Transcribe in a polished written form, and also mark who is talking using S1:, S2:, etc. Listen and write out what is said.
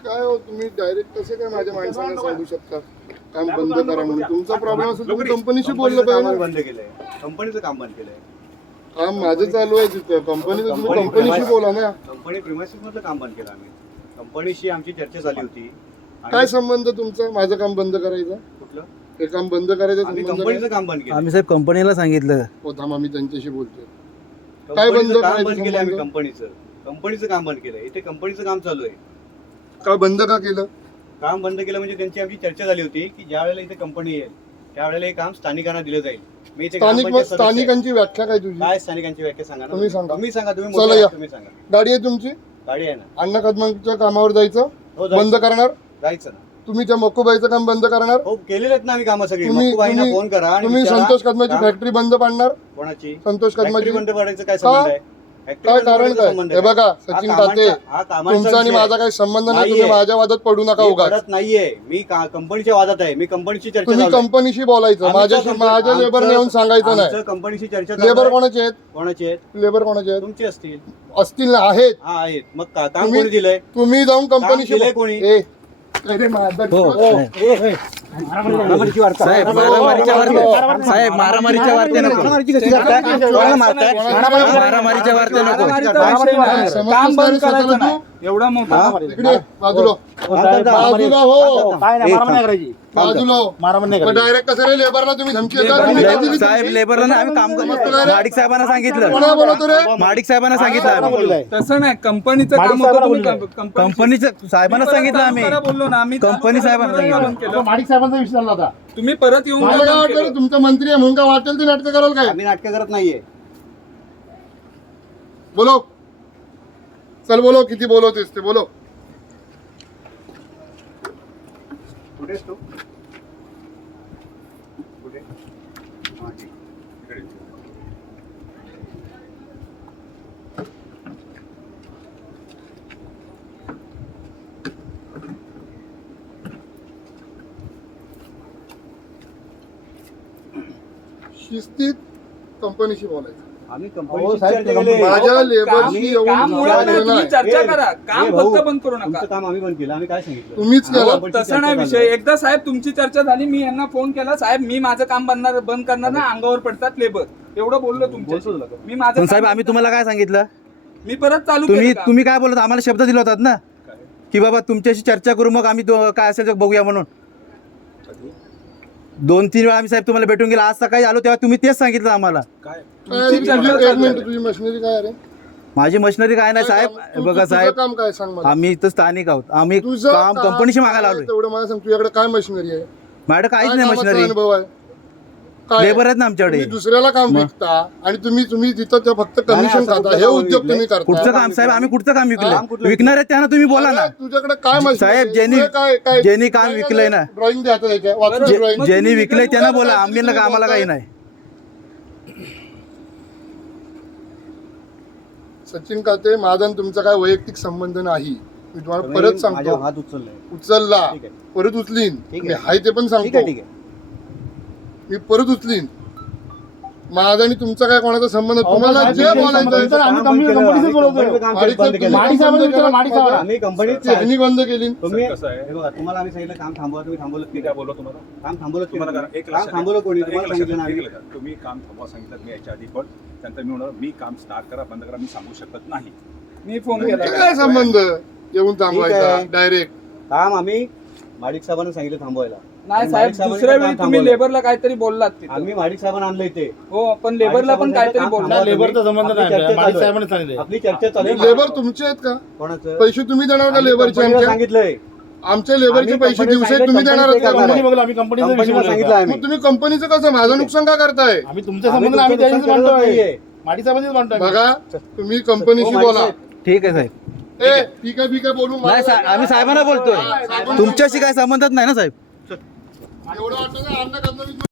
S1: काय हो तुम्ही डायरेक्ट कसे काय माझ्या माणसांना सांगू शकता काम बंद करा म्हणून? तुमचा प्रॉब्लेम असेल तुम्ही कंपनीशी बोललं पाहिजे.
S2: बंद केलंय, कंपनीचं काम बंद केलंय.
S1: काम माझं चालू आहे तिथं कंपनीचं, तुम्ही कंपनीशी बोला ना.
S2: कंपनी प्रिमायसिस मधलं काम बंद केलं आम्ही. कंपनीशी आमची चर्चा झाली होती.
S1: काय संबंध तुमचा माझं काम बंद करायचा?
S2: कुठलं
S1: हे काम बंद करायचं
S2: आम्ही
S1: संबंध
S2: कंपनीचं काम बंद केलं.
S3: आम्ही साहेब कंपनीला सांगितलं.
S1: हो थांबा मी त्यांच्याशी बोलतोय. काय बंद
S2: कंपनीचं काम
S1: करायचं
S2: बंद केलं आम्ही.
S1: संबंध?
S2: कंपनीचं काम बंद केलंय. इथे कंपनीचं काम चालू आहे.
S1: का बंद का केलं?
S2: काम बंद केलं म्हणजे त्यांची आमची चर्चा झाली होती की ज्या वेळेला इथे कंपनी येईल त्यावेळेला हे काम स्थानिकांना दिलं जाईल. मी इथे
S1: स्थानिकांची व्याख्या काय तुझी?
S2: काय स्थानिकांची व्याख्या सांगा ना.
S1: तुम्ही सांगा.
S2: तुम्ही सांगा. तुम्ही
S1: चला
S2: मोठे
S1: या.
S2: आहात, तुम्ही सांगा.
S1: गाडी आहे तुमची?
S2: गाडी आहे ना.
S1: अण्णा कदमांच्या कामावर जायचं
S2: हो, जायचं.
S1: बंद करणार?
S2: जायचं ना.
S1: तुम्ही त्या मक्कूबाईचं काम बंद करणार?
S2: हो केलेले आहेत ना आम्ही कामं सगळी.
S1: तुम्ही-
S2: मक्कूबाईंना फोन करा आणि
S1: तुम्ही
S2: विचारा.
S1: संतोष कदमाची
S2: काम-
S1: फॅक्टरी बंद पाडणार?
S2: कोणाची?
S1: संतोष
S2: फॅक्टरी
S1: कदमाची
S2: बंद पाडायचं काय संबंध आहे? फॅक्टरी
S1: काय
S2: बंद
S1: कारण
S2: पाडायचा
S1: काय?
S2: संबंध
S1: हे
S2: आहे?
S1: बघा
S2: हा
S1: सचिन
S2: कामांचा-
S1: ताते
S2: हा कामांचा
S1: तुमचा आणि
S2: विषय
S1: माझा काही संबंध नाही.
S2: नाहीये.
S1: तुम्ही माझ्या वादात पडू नका
S2: मी
S1: उगाच.
S2: पडत नाहीये. मी कंपनीच्या वादात आहे. मी कंपनीची चर्चा
S1: तुम्ही
S2: चालू आहे.
S1: कंपनीशी बोलायचं,
S2: आमचं
S1: माझ्याशी
S2: कंपनी-
S1: माझ्या लेबर येऊन सांगायचं
S2: आमचं
S1: नाही.
S2: कंपनीची चर्चा चालू
S1: लेबर
S2: आहे.
S1: कोणाचे आहेत?
S2: कोणाची आहेत?
S1: लेबर कोणाचे आहेत?
S2: तुमची असतील.
S1: असतील ना? आहेत.
S2: हा आहेत. मग काम
S1: तुम्ही-
S2: कोणी दिलंय?
S1: तुम्ही जाऊन
S2: काम
S1: कंपनीशी
S2: दिलंय कोणी?
S1: अरे माझा-
S3: हो साहेब मारामारीच्या वार्ते, साहेब मारामारीच्या वार्ते नको. मारामारीच्या वार्ते नको.
S1: काम बंद करायचं नाही.
S4: एवढा मोठा
S1: इकडे बाजूला बाजूला हो बाजूला डायरेक्ट कसं रे लेबरला तुम्ही धमकी देता? तुम्ही काय दिली?
S3: साहेब लेबरला ना आम्ही काम माडिक साहेबांना सांगितलं.
S1: कोणाला बोलवतो रे?
S3: माडिक साहेबांना सांगितलं आम्ही.
S4: तसं नाही. कंपनीचं काम होतं. तुम्ही
S3: कंपनीचं साहेबांना सांगितलं आम्ही.
S4: बोललो ना आम्ही.
S3: कंपनी साहेबांना सांगितलं.
S5: माडिक साहेबांचा विषय झाला होता.
S4: तुम्ही परत येऊन
S1: मला काय वाटलं रे, तुमचा मंत्री आहे म्हणून काय वाटेल ते नाटकं कराल काय?
S2: आम्ही नाटकं करत नाहीये.
S1: बोलो चल बोलो, किती बोलवतेस ते बोलो.
S2: कुठेस तू? कुठे? हा, ठीक. इकडे.
S1: शिस्तीत कंपनीशी बोलायचं.
S2: आम्ही
S5: हो,
S2: कंपनीची
S5: साहेब,
S2: चर्चा केली.
S1: माझ्या लेबरशी येऊन
S4: काम मुळात नाही.
S1: बोलायचं
S4: तुम्ही
S1: नाही.
S4: चर्चा करा. काम फक्त बंद करू
S2: तुमचं
S4: नका.
S2: काम आम्ही बंद केलं. आम्ही काय सांगितलं?
S1: तुम्हीच केलं.
S2: कंपनीची
S4: तसं
S2: चर्चा
S4: नाही
S2: चालू
S4: विषय.
S2: आहे.
S4: एकदा साहेब तुमची चर्चा झाली. मी यांना फोन केला. साहेब मी माझं काम बंद करणार ना, अंगावर पडतात लेबर. एवढं बोललो तुमच्या. मी माझं
S3: पण साहेब
S4: काम-
S3: आम्ही तुम्हाला काय सांगितलं?
S4: मी परत चालू
S3: तुम्ही
S4: केलं काम.
S3: तुम्ही काय बोलत? आम्हाला शब्द दिला होतात ना की बाबा तुमच्याशी चर्चा करू, मग आम्ही काय असेल ते बघूया म्हणून. 2-3 वेळा आम्ही साहेब तुम्हाला भेटून गेला. आज सकाळी आलो तेव्हा तुम्ही तेच सांगितलं आम्हाला.
S1: काय रे, तुझी- एक मिनिट, तुझी मशिनरी काय रे?
S3: माझी मशिनरी काय नाही साहेब. बघा
S1: तुझं
S3: साहेब
S1: काम काय सांग मला.
S3: आम्ही इथं स्थानिक आहोत. आम्ही
S1: तुझं
S3: काम
S1: काम
S3: कंपनीशी मागायला
S1: काय
S3: आलोय.
S1: तेवढं मला सांग. तुझ्याकडे काय मशिनरी आहे?
S3: माझ्याकडे काहीच
S1: काय
S3: नाही
S1: कामाचा
S3: मशिनरी.
S1: अनुभव आहे? काय?
S3: लेबर आहेत ना आमच्याकडे.
S1: तुम्ही दुसऱ्याला काम विकता आणि तुम्ही तिथं ते फक्त कमिशन
S2: असं
S1: खाता.
S2: कुठलं
S1: हे
S2: काम
S1: उद्योग
S2: विकलंय?
S1: तुम्ही करता.
S3: कुठचं काम साहेब? आम्ही कुठचं काम
S2: काम
S3: विकलंय?
S2: कुठलं
S3: विकणार आहे त्यांना तुम्ही बोला ना.
S1: अरे, तुझ्याकडे काय मशिनरी
S3: साहेब,
S1: आहे?
S3: ज्यांनी-
S1: तुझं काय-
S3: ज्यांनी काम विकलंय ना.
S1: ड्रॉइंग द्या त्याच्या वाचून
S4: जे-
S1: ड्रॉइंग.
S3: ज्यांनी विकलंय त्यांना बोला. आम्हाला काही नाही.
S1: सचिन काते, माझा आणि तुमचा काय वैयक्तिक संबंध नाही. मी तुम्हाला
S2: तुम्ही
S1: परत
S2: माझ्या
S1: सांगतो.
S2: हात उचललाय.
S1: उचलला
S2: ठीक आहे.
S1: परत उचलीन.
S2: ठीक
S1: मी
S2: आहे.
S1: हाय ते पण
S2: ठीक आहे.
S1: सांगतो.
S2: ठीक आहे.
S1: मी परत उचलीन. माझा आणि तुमचा काय कोणाचा संबंध? तुम्हाला
S5: साहेब,
S1: जे
S5: तुमचे
S1: बोलायचं
S5: संबंध
S1: आहे,
S5: आम्ही कंपनीचं बोलवतोय.
S2: कंपनीचं काम
S1: माडिक
S2: बंद
S1: साहेब,
S2: केलं.
S5: माडिक साहेबांनी विचारा, माडिक साहेबांना.
S2: आम्ही कंपनीत
S1: त्यांनी बंद केली.
S2: तुम्ही
S6: कसं आहे?
S2: हे बघा, तुम्हाला आम्ही सांगितलं काम थांबवा. तुम्ही थांबवलं
S6: मी काय बोललो तुम्हाला?
S2: काम थांबवलं
S6: तुम्हाला करा. एक
S2: काम
S6: लक्षात
S2: थांबवलं कोणी?
S6: एक
S2: तुम्हाला
S6: लक्षात
S2: सांगितलं ना
S6: एक
S2: आम्ही.
S6: लक्षात. तुम्ही काम थांबवा सांगितलं मी याच्या आधी, पण त्यानंतर मी म्हणणार मी काम स्टार्ट करा बंद करा मी सांगू शकत नाही.
S4: मी फोन
S1: तुमचा
S4: केला.
S1: काय संबंध येऊन थांबवायचा
S2: आहे.
S1: डायरेक्ट?
S2: काम आम्ही माडिक साहेबांना सांगितलं थांबवायला.
S4: नाही साहेब,
S2: माडिक साहेबांनी
S4: दुसऱ्या वेळी
S2: काम
S4: तुम्ही
S2: थांबवलं.
S4: लेबरला काहीतरी बोललात तिथं.
S2: आम्ही माडिक साहेबांना आणलं इथे.
S4: हो पण लेबरला पण काहीतरी बोललात.
S5: लेबरचा संबंध
S2: आपली
S5: नाही.
S2: चर्चा
S5: माडिक
S2: चालू
S5: साहेबांनी
S2: आहे.
S5: सांगितलं.
S2: आपली चर्चा चालू आहे.
S1: लेबर तुमचे आहेत का?
S2: कोणाचं?
S1: पैसे तुम्ही देणार का
S2: आम्ही
S1: लेबरचे?
S2: कंपनीला
S1: आमच्या
S2: सांगितलंय.
S1: आमच्या लेबरचे
S2: आम्ही
S1: पैसे
S2: कंपनीला
S1: दिवसे
S2: सांगितलं,
S1: तुम्ही देणार आहात का?
S2: कंपनी
S5: कंपनी बघलं, आम्ही कंपनीचा विषय
S2: कंपनीला
S5: बोलतोय.
S2: सांगितलं आम्ही.
S1: मग तुम्ही कंपनीचं कसं माझं नुकसान का करताय?
S5: आम्ही तुमच्या
S2: आम्ही
S5: संबंध आम्ही
S2: तुमचं
S5: त्यांच्याशी
S2: नुकसान करत
S5: म्हणतोय.
S2: नाहीये.
S5: माडिक साहेबांनीच म्हणतोय.
S1: बघा तुम्ही
S2: हो,
S1: कंपनीशी
S2: माडिक
S1: बोला.
S2: साहेब.
S3: ठीक आहे साहेब.
S1: ठीक आहे बोलू.
S3: नाही आम्ही साहेबांना बोलतोय. तुमच्याशी काय संबंधच नाही ना साहेब.
S1: एवढं वाटतं ना, अण्णा कदम